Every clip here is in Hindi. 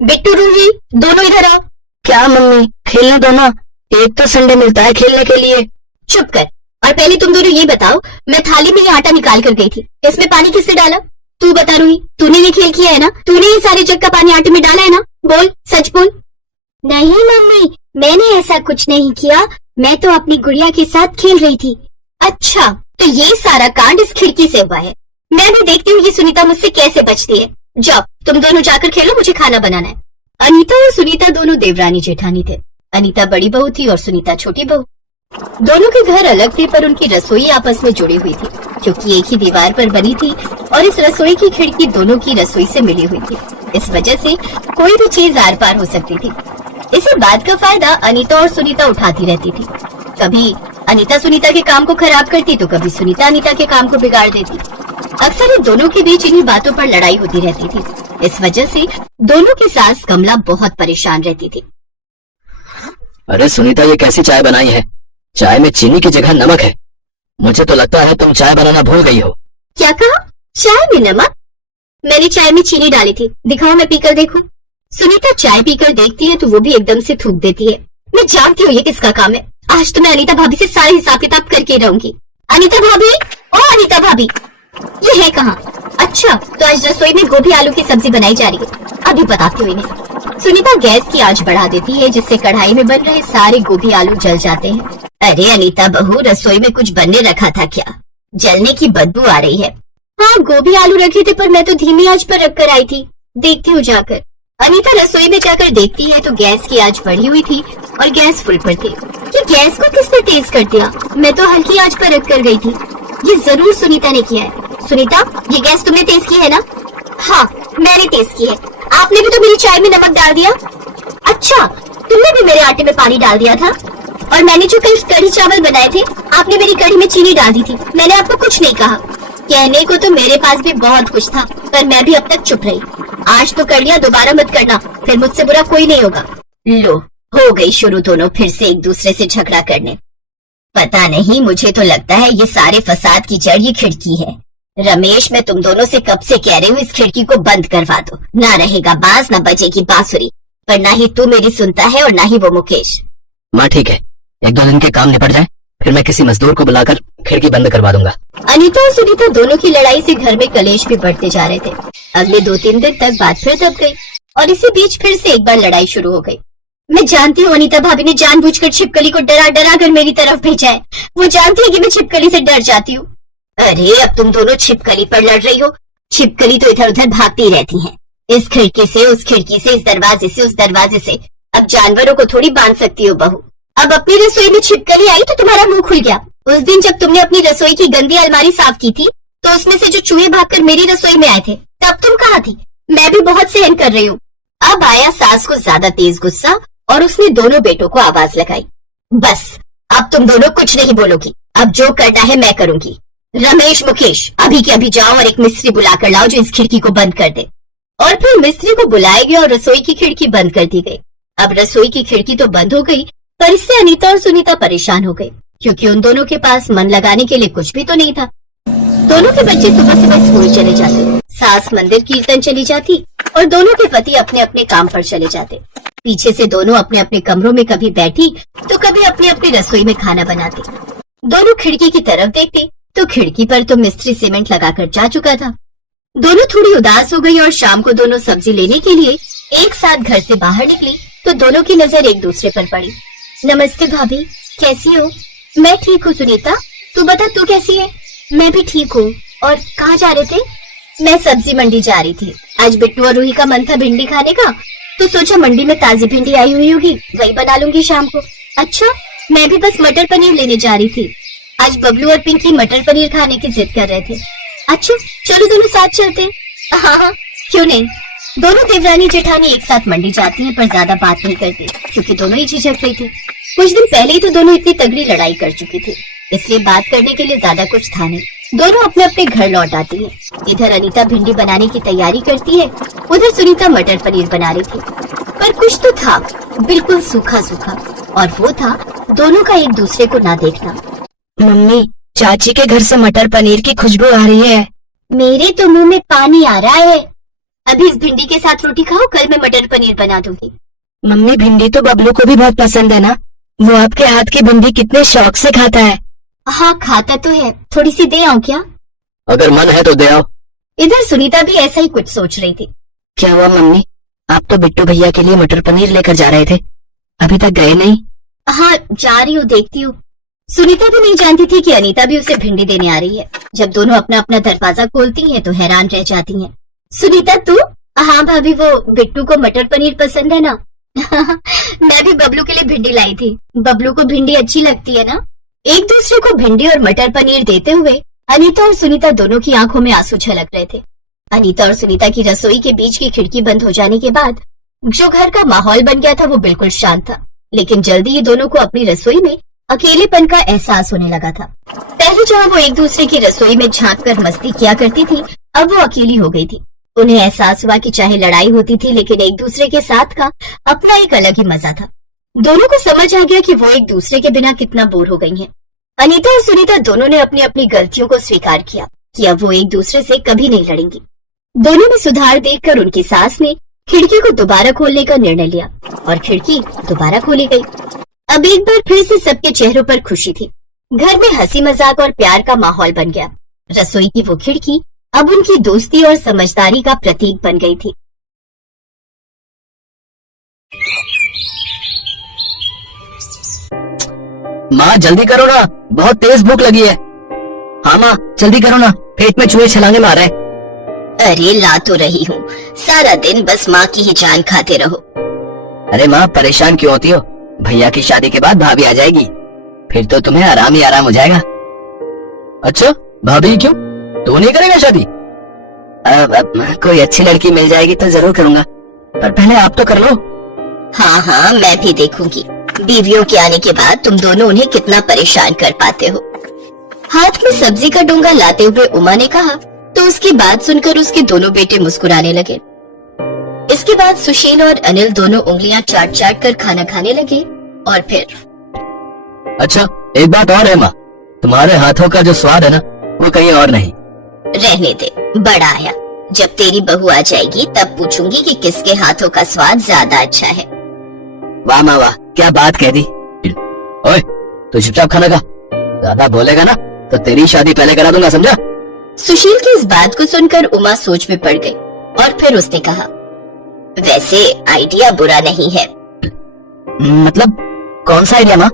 बिट्टू रूही, दोनों इधर आओ। क्या मम्मी, खेलने दो ना, एक तो संडे मिलता है खेलने के लिए। चुप कर। और पहले तुम दोनों ये बताओ, मैं थाली में ये आटा निकाल कर गई थी, इसमें पानी किसने डाला? तू बता रूही, तूने ये खेल किया है ना? तूने ये सारे जग का पानी आटे में डाला है ना? बोल, सच बोल। नहीं मम्मी, मैंने ऐसा कुछ नहीं किया, मैं तो अपनी गुड़िया के साथ खेल रही थी। अच्छा, तो ये सारा कांड इस खिड़की से हुआ है। मैं भी देखती हूँ ये सुनीता मुझसे कैसे बचती है। जाओ तुम दोनों जाकर खेलो, मुझे खाना बनाना है। अनीता और सुनीता दोनों देवरानी जेठानी थे। अनीता बड़ी बहू थी और सुनीता छोटी बहू। दोनों के घर अलग थे पर उनकी रसोई आपस में जुड़ी हुई थी, क्योंकि एक ही दीवार पर बनी थी और इस रसोई की खिड़की दोनों की रसोई से मिली हुई थी। इस वजह से कोई भी चीज आर पार हो सकती थी। इसी बात का फायदा अनीता और सुनीता उठाती रहती थी। कभी अनीता सुनीता के काम को खराब करती तो कभी सुनीता अनीता के काम को बिगाड़ देती। अक्सर इन दोनों के बीच इन्हीं बातों पर लड़ाई होती रहती थी। इस वजह से दोनों की सास कमला बहुत परेशान रहती थी। अरे सुनीता, ये कैसी चाय बनाई है? चाय में चीनी की जगह नमक है। मुझे तो लगता है तुम चाय बनाना भूल गई हो। क्या कहा? चाय में नमक? मैंने चाय में चीनी डाली थी, दिखाओ मैं पीकर देखूं। सुनीता चाय पीकर देखती है तो वो भी एकदम से थूक देती है। मैं जानती हूँ ये किसका काम है। आज तो मैं अनीता भाभी से सारे हिसाब किताब करके रहूंगी। अनीता भाभी, ओ अनीता भाभी, ये है कहाँ? अच्छा, तो आज रसोई में गोभी आलू की सब्जी बनाई जा रही है, अभी बताती हूँ इन्हें। सुनीता गैस की आंच बढ़ा देती है, जिससे कढ़ाई में बन रहे सारे गोभी आलू जल जाते हैं। अरे अनीता बहू, रसोई में कुछ बनने रखा था क्या? जलने की बदबू आ रही है। हाँ, गोभी आलू रखे थे पर मैं तो धीमी आंच पर रखकर आई थी, देखती हूँ जाकर। अनीता रसोई में जाकर देखती है तो गैस की आंच बढ़ी हुई थी और गैस फुल पर थी। ये गैस को किसने तेज कर दिया? मैं तो हल्की आंच पर रख कर गई थी। ये जरूर सुनीता ने किया है। सुनीता, ये गैस तुमने तेज की है ना? हाँ, मैंने तेज की है। आपने भी तो मेरी चाय में नमक डाल दिया। अच्छा, तुमने भी मेरे आटे में पानी डाल दिया था। और मैंने जो कल कढ़ी चावल बनाए थे, आपने मेरी कढ़ी में चीनी डाल दी थी। मैंने आपको कुछ नहीं कहा। कहने को तो मेरे पास भी बहुत कुछ था, पर मैं भी अब तक चुप रही। आज तो कर लिया, दोबारा मत करना, फिर मुझसे बुरा कोई नहीं होगा। लो, हो गई शुरू दोनों फिर से एक दूसरे से झगड़ा करने। पता नहीं, मुझे तो लगता है ये सारे फसाद की जड़ ये खिड़की है। रमेश, मैं तुम दोनों से कब से कह रही हूँ इस खिड़की को बंद करवा दो। ना रहेगा बाज, ना बजेगी बांसुरी। पर ना ही तू मेरी सुनता है और ना ही वो मुकेश। माँ ठीक है, एक दो दिन के काम निपट जाए, फिर मैं किसी मजदूर को बुलाकर खिड़की बंद करवा दूंगा। अनीता और सुनीता दोनों की लड़ाई से घर में कलेश भी बढ़ते जा रहे थे। अगले 2-3 दिन तक बात फिर दब गई और इसी बीच फिर से एक बार लड़ाई शुरू हो गई। मैं जानती हूँ अनीता भाभी ने जानबूझकर छिपकली को डरा डरा कर मेरी तरफ भेजा है। वो जानती है कि मैं छिपकली से डर जाती हूँ। अरे अब तुम दोनों छिपकली पर लड़ रही हो। छिपकली तो इधर उधर भागती रहती है, इस खिड़की से उस खिड़की से, इस दरवाजे से उस दरवाजे से। अब जानवरों को थोड़ी बांध सकती हो बहू। अब अपनी रसोई में छिपकली आई तो तुम्हारा मुंह खुल गया। उस दिन जब तुमने अपनी रसोई की गंदी अलमारी साफ की थी तो उसमें से जो चूहे भागकर मेरी रसोई में आए थे, तब तुम कहाँ थी? मैं भी बहुत सहन कर रही हूँ। अब आया सास को ज्यादा तेज गुस्सा और उसने दोनों बेटों को आवाज लगाई। बस, अब तुम दोनों कुछ नहीं बोलोगी। अब जो करना है मैं करूंगी। रमेश, मुकेश, अभी के अभी जाओ और एक मिस्त्री बुलाकर लाओ जो इस खिड़की को बंद कर दे। और फिर मिस्त्री को बुलाया गया और रसोई की खिड़की बंद कर दी गई। अब रसोई की खिड़की तो बंद हो गई, पर इससे अनीता और सुनीता परेशान हो गई, क्योंकि उन दोनों के पास मन लगाने के लिए कुछ भी तो नहीं था। दोनों के बच्चे सुबह सुबह स्कूल चले जाते, सास मंदिर कीर्तन चली जाती और दोनों के पति अपने अपने काम पर चले जाते। पीछे से दोनों अपने अपने कमरों में कभी बैठी तो कभी अपनी अपनी रसोई में खाना बनाते। दोनों खिड़की की तरफ देखते तो खिड़की पर तो मिस्त्री सीमेंट लगाकर जा चुका था। दोनों थोड़ी उदास हो गई और शाम को दोनों सब्जी लेने के लिए एक साथ घर से बाहर निकली तो दोनों की नजर एक दूसरे पर पड़ी। नमस्ते भाभी, कैसी हो? मैं ठीक हूँ सुनीता, तू बता तू कैसी है? मैं भी ठीक हूँ। और कहाँ जा रहे थे? मैं सब्जी मंडी जा रही थी। आज बिट्टू और रूही का मन था भिंडी खाने का, तो सोचा मंडी में ताजी भिंडी आई हुई होगी, वही बना लूंगी शाम को। अच्छा, मैं भी बस मटर पनीर लेने जा रही थी। आज बबलू और पिंकी मटर पनीर खाने की जिद कर रहे थे। अच्छा, चलो दोनों साथ चलते हैं। हाँ, क्यों नहीं। दोनों देवरानी जेठानी एक साथ मंडी जाती हैं, पर ज्यादा बात नहीं करती, क्योंकि दोनों ही झिझक रही थी। कुछ दिन पहले ही तो दोनों इतनी तगड़ी लड़ाई कर चुकी थी, इसलिए बात करने के लिए ज्यादा कुछ था नहीं। दोनों अपने अपने घर लौट आती हैं। इधर अनीता भिंडी बनाने की तैयारी करती है, उधर सुनीता मटर पनीर बना रही थी। पर कुछ तो था, बिल्कुल सूखा सूखा, और वो था दोनों का एक दूसरे को ना देखना। मम्मी, चाची के घर से मटर पनीर की खुशबू आ रही है। मेरे तो मुंह में पानी आ रहा है। अभी इस भिंडी के साथ रोटी खाओ, कल मैं मटर पनीर बना दूंगी। मम्मी भिंडी तो बबलू को भी बहुत पसंद है ना, वो आपके हाथ की भिंडी कितने शौक से खाता है। हाँ खाता तो है, थोड़ी सी दे आऊं क्या? अगर मन है तो दे आओ। इधर सुनीता भी ऐसा ही कुछ सोच रही थी। क्या हुआ मम्मी, आप तो बिट्टू भैया के लिए मटर पनीर लेकर जा रहे थे, अभी तक गए नहीं? हाँ जा रही हूँ, देखती हूँ। सुनीता भी नहीं जानती थी कि अनीता भी उसे भिंडी देने आ रही है। जब दोनों अपना अपना दरवाजा खोलती हैं तो हैरान रह जाती हैं। सुनीता तू? हाँ भाभी, वो बिट्टू को मटर पनीर पसंद है ना। मैं भी बबलू के लिए भिंडी लाई थी, बबलू को भिंडी अच्छी लगती है ना। एक दूसरे को भिंडी और मटर पनीर देते हुए अनीता और सुनीता दोनों की आंखों में आंसू छलक रहे थे। अनीता और सुनीता की रसोई के बीच की खिड़की बंद हो जाने के बाद जो घर का माहौल बन गया था वो बिल्कुल शांत था, लेकिन जल्दी ही दोनों को अपनी रसोई में अकेलेपन का एहसास होने लगा था। पहले जहाँ वो एक दूसरे की रसोई में झांक कर मस्ती किया करती थी, अब वो अकेली हो गई थी। उन्हें एहसास हुआ कि चाहे लड़ाई होती थी लेकिन एक दूसरे के साथ का अपना एक अलग ही मजा था। दोनों को समझ आ गया कि वो एक दूसरे के बिना कितना बोर हो गई हैं। अनीता और सुनीता दोनों ने अपनी अपनी गलतियों को स्वीकार किया कि अब वो एक दूसरे से कभी नहीं लड़ेंगी। दोनों में सुधार देखकर उनकी सास ने खिड़की को दोबारा खोलने का निर्णय लिया और खिड़की दोबारा खोली गई। अब एक बार फिर से सबके चेहरों पर खुशी थी। घर में हंसी मजाक और प्यार का माहौल बन गया। रसोई की वो खिड़की अब उनकी दोस्ती और समझदारी का प्रतीक बन गई थी। माँ जल्दी करो ना, बहुत तेज भूख लगी है। हाँ माँ जल्दी करो ना, पेट में चूहे छलांगे मार रहे हैं। अरे ला तो रही हूँ, सारा दिन बस माँ की ही जान खाते रहो। अरे माँ परेशान क्यों होती हो, भैया की शादी के बाद भाभी आ जाएगी, फिर तो तुम्हें आराम ही आराम हो जाएगा। अच्छा भाभी क्यों, तू नहीं करेगा शादी? अब कोई अच्छी लड़की मिल जाएगी तो जरूर करूंगा, पर पहले आप तो कर लो। हाँ हाँ मैं भी देखूंगी, बीवियों के आने के बाद तुम दोनों उन्हें कितना परेशान कर पाते हो। हाथ में सब्जी का डोंगा लाते हुए उमा ने कहा तो उसकी बात सुनकर उसके दोनों बेटे मुस्कुराने लगे। इसके बाद सुशील और अनिल दोनों उंगलियां चाट चाट कर खाना खाने लगे और फिर अच्छा एक बात और है माँ, तुम्हारे हाथों का जो स्वाद है ना वो कहीं और नहीं। रहने दे, बड़ा आया, जब तेरी बहू आ जाएगी तब पूछूंगी कि किसके हाथों का स्वाद ज्यादा अच्छा है। वाह माँ वाह, क्या बात कह दी। ओए तू चुपचाप खाना खा, ज्यादा बोलेगा ना तो तेरी शादी पहले करा दूंगा, समझा? सुशील की इस बात को सुनकर उमा सोच में पड़ गई और फिर उसने कहा वैसे आइडिया बुरा नहीं है। मतलब कौन सा आइडिया माँ?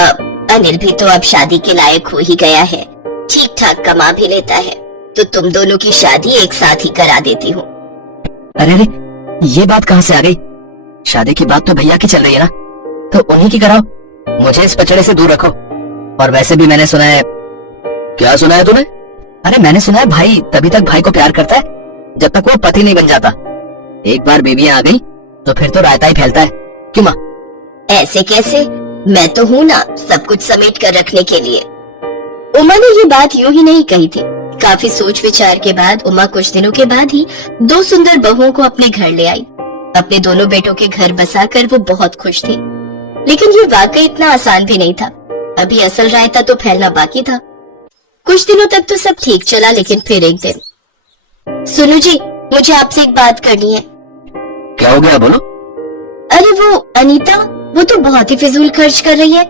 अब अनिल भी तो अब शादी के लायक हो ही गया है, ठीक ठाक कमा भी लेता है, तो तुम दोनों की शादी एक साथ ही करा देती हूँ। अरे रे ये बात कहाँ से आ गई? शादी की बात तो भैया की चल रही है ना, तो उन्हीं की कराओ, मुझे इस पचड़े से दूर रखो। और वैसे भी मैंने सुना है। क्या सुना है तूने? अरे मैंने सुना है भाई तभी तक भाई को प्यार करता है जब तक वो पति नहीं बन जाता। एक बार बीवियां आ गई तो फिर तो रायता ही फैलता है, क्यों माँ? ऐसे कैसे, मैं तो हूँ ना सब कुछ समेट कर रखने के लिए। उमा ने ये बात यूं ही नहीं कही थी। काफी सोच विचार के बाद उमा कुछ दिनों के बाद ही दो सुंदर बहुओं को अपने घर ले आई। अपने दोनों बेटों के घर बसाकर वो बहुत खुश थी, लेकिन ये वाकई इतना आसान भी नहीं था। अभी असल रायता तो फैलना बाकी था। कुछ दिनों तक तो सब ठीक चला, लेकिन फिर एक दिन, सुनो जी मुझे आपसे एक बात करनी है। क्या हो गया बोलो? अरे वो अनीता, वो तो बहुत ही फिजूल खर्च कर रही है।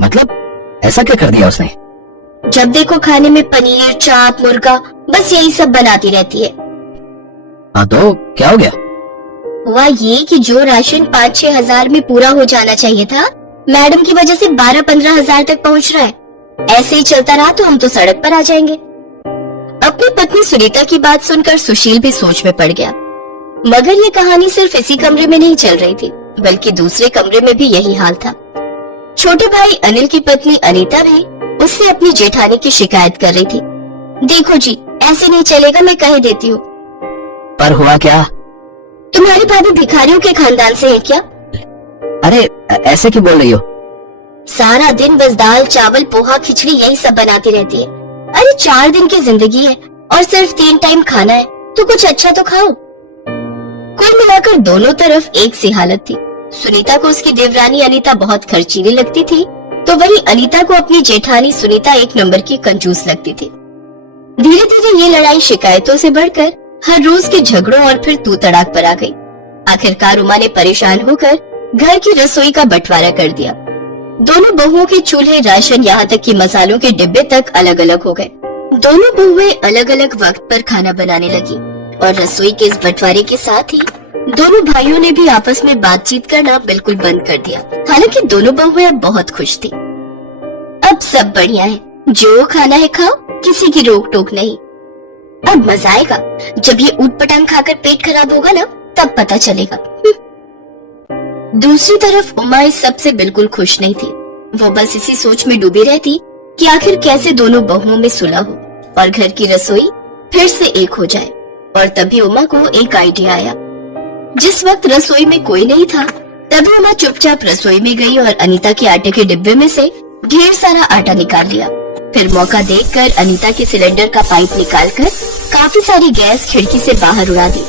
मतलब ऐसा क्या कर दिया उसने? जब देखो खाने में पनीर, चाप, मुर्गा, बस यही सब बनाती रहती है। हाँ तो क्या हो गया? हुआ ये कि जो राशन 5-6 हजार में पूरा हो जाना चाहिए था, मैडम की वजह से 12-15 हजार तक पहुंच रहा है। ऐसे ही चलता रहा तो हम तो सड़क पर आ जाएंगे। अपनी पत्नी सुनीता की बात सुनकर सुशील भी सोच में पड़ गया। मगर ये कहानी सिर्फ इसी कमरे में नहीं चल रही थी, बल्कि दूसरे कमरे में भी यही हाल था। छोटे भाई अनिल की पत्नी अनीता भी उससे अपनी जेठानी की शिकायत कर रही थी। देखो जी ऐसे नहीं चलेगा, मैं कह देती हूँ। पर हुआ क्या? तुम्हारी भाभी भिखारियों के खानदान से है क्या? अरे ऐसे क्यों बोल रही हो? सारा दिन बस दाल, चावल, पोहा, खिचड़ी यही सब बनाती रहती है। अरे 4 दिन की जिंदगी है और सिर्फ 3 टाइम खाना है, तो कुछ अच्छा तो खाओ। कुल मिलाकर दोनों तरफ एक सी हालत थी। सुनीता को उसकी देवरानी अनीता बहुत खर्चीली लगती थी, तो वहीं अनीता को अपनी जेठानी सुनीता एक नंबर की कंजूस लगती थी। धीरे धीरे ये लड़ाई शिकायतों से बढ़कर हर रोज के झगड़ों और फिर तू तड़ाक पर आ गई। आखिरकार उमा ने परेशान होकर घर की रसोई का बंटवारा कर दिया। दोनों बहुओं के चूल्हे, राशन, यहाँ तक कि मसालों के डिब्बे तक अलग अलग हो गए। दोनों बहुएं अलग अलग वक्त पर खाना बनाने लगी और रसोई के इस बंटवारे के साथ ही दोनों भाइयों ने भी आपस में बातचीत करना बिल्कुल बंद कर दिया। हालांकि दोनों बहुएं अब बहुत खुश थी। अब सब बढ़िया है, जो खाना है खाओ, किसी की रोक टोक नहीं। अब मजा आएगा, जब ये ऊटपटांग खाकर पेट खराब होगा ना, तब पता चलेगा। दूसरी तरफ उमा इस सबसे बिल्कुल खुश नहीं थी। वो बस इसी सोच में डूबी रहती कि आखिर कैसे दोनों बहुओं में सुलह हो और घर की रसोई फिर से एक हो जाए। और तभी उमा को एक आइडिया आया। जिस वक्त रसोई में कोई नहीं था, तभी उमा चुपचाप रसोई में गई और अनीता के आटे के डिब्बे में से ढेर सारा आटा निकाल लिया। फिर मौका देखकर अनीता के सिलेंडर का पाइप निकालकर काफी सारी गैस खिड़की से बाहर उड़ा दी।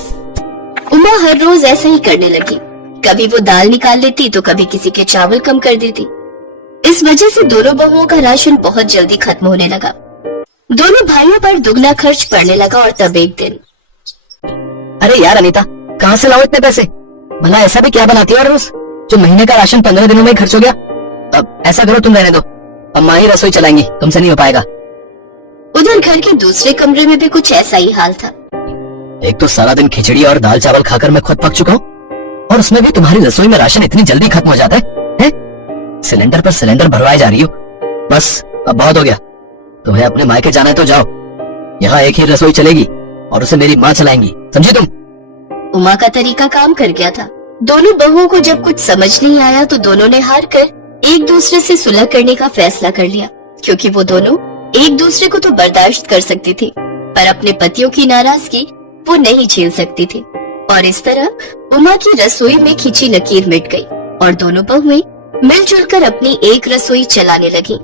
उमा हर रोज ऐसा ही करने लगी। कभी वो दाल निकाल लेती तो कभी किसी के चावल कम कर देती। इस वजह से दोनों बहुओं का राशन बहुत जल्दी खत्म होने लगा। दोनों भाइयों पर दुगना खर्च पड़ने लगा। और तब एक दिन, अरे यार अनीता, कहाँ से लाओ इतने पैसे? भला ऐसा भी क्या बनाती है रोज जो महीने का राशन 15 दिनों में ही खर्च हो गया? अब ऐसा करो, तुम रहने दो, अब माँ ही रसोई चलाएंगी, तुमसे नहीं हो पाएगा। उधर घर के दूसरे कमरे में भी कुछ ऐसा ही हाल था। एक तो सारा दिन खिचड़ी और दाल चावल खाकर मैं खुद पक चुका हूँ, और उसमें भी तुम्हारी रसोई में राशन इतनी जल्दी खत्म हो जाता है? सिलेंडर पर सिलेंडर भरवाए जा रही हो। बस अब बहुत हो गया, तुम्हें अपने मायके जाना है तो जाओ। यहाँ एक ही रसोई चलेगी और उसे मेरी माँ चलाएंगी, समझी तुम? उमा का तरीका काम कर गया था। दोनों बहुओं को जब कुछ समझ नहीं आया तो दोनों ने हार कर एक दूसरे से सुलह करने का फैसला कर लिया, क्योंकि वो दोनों एक दूसरे को तो बर्दाश्त कर सकती थी, पर अपने पतियों की नाराजगी वो नहीं झेल सकती थी। और इस तरह उमा की रसोई में खिंची लकीर मिट गई और दोनों बहुएं मिलजुल कर अपनी एक रसोई चलाने लगी।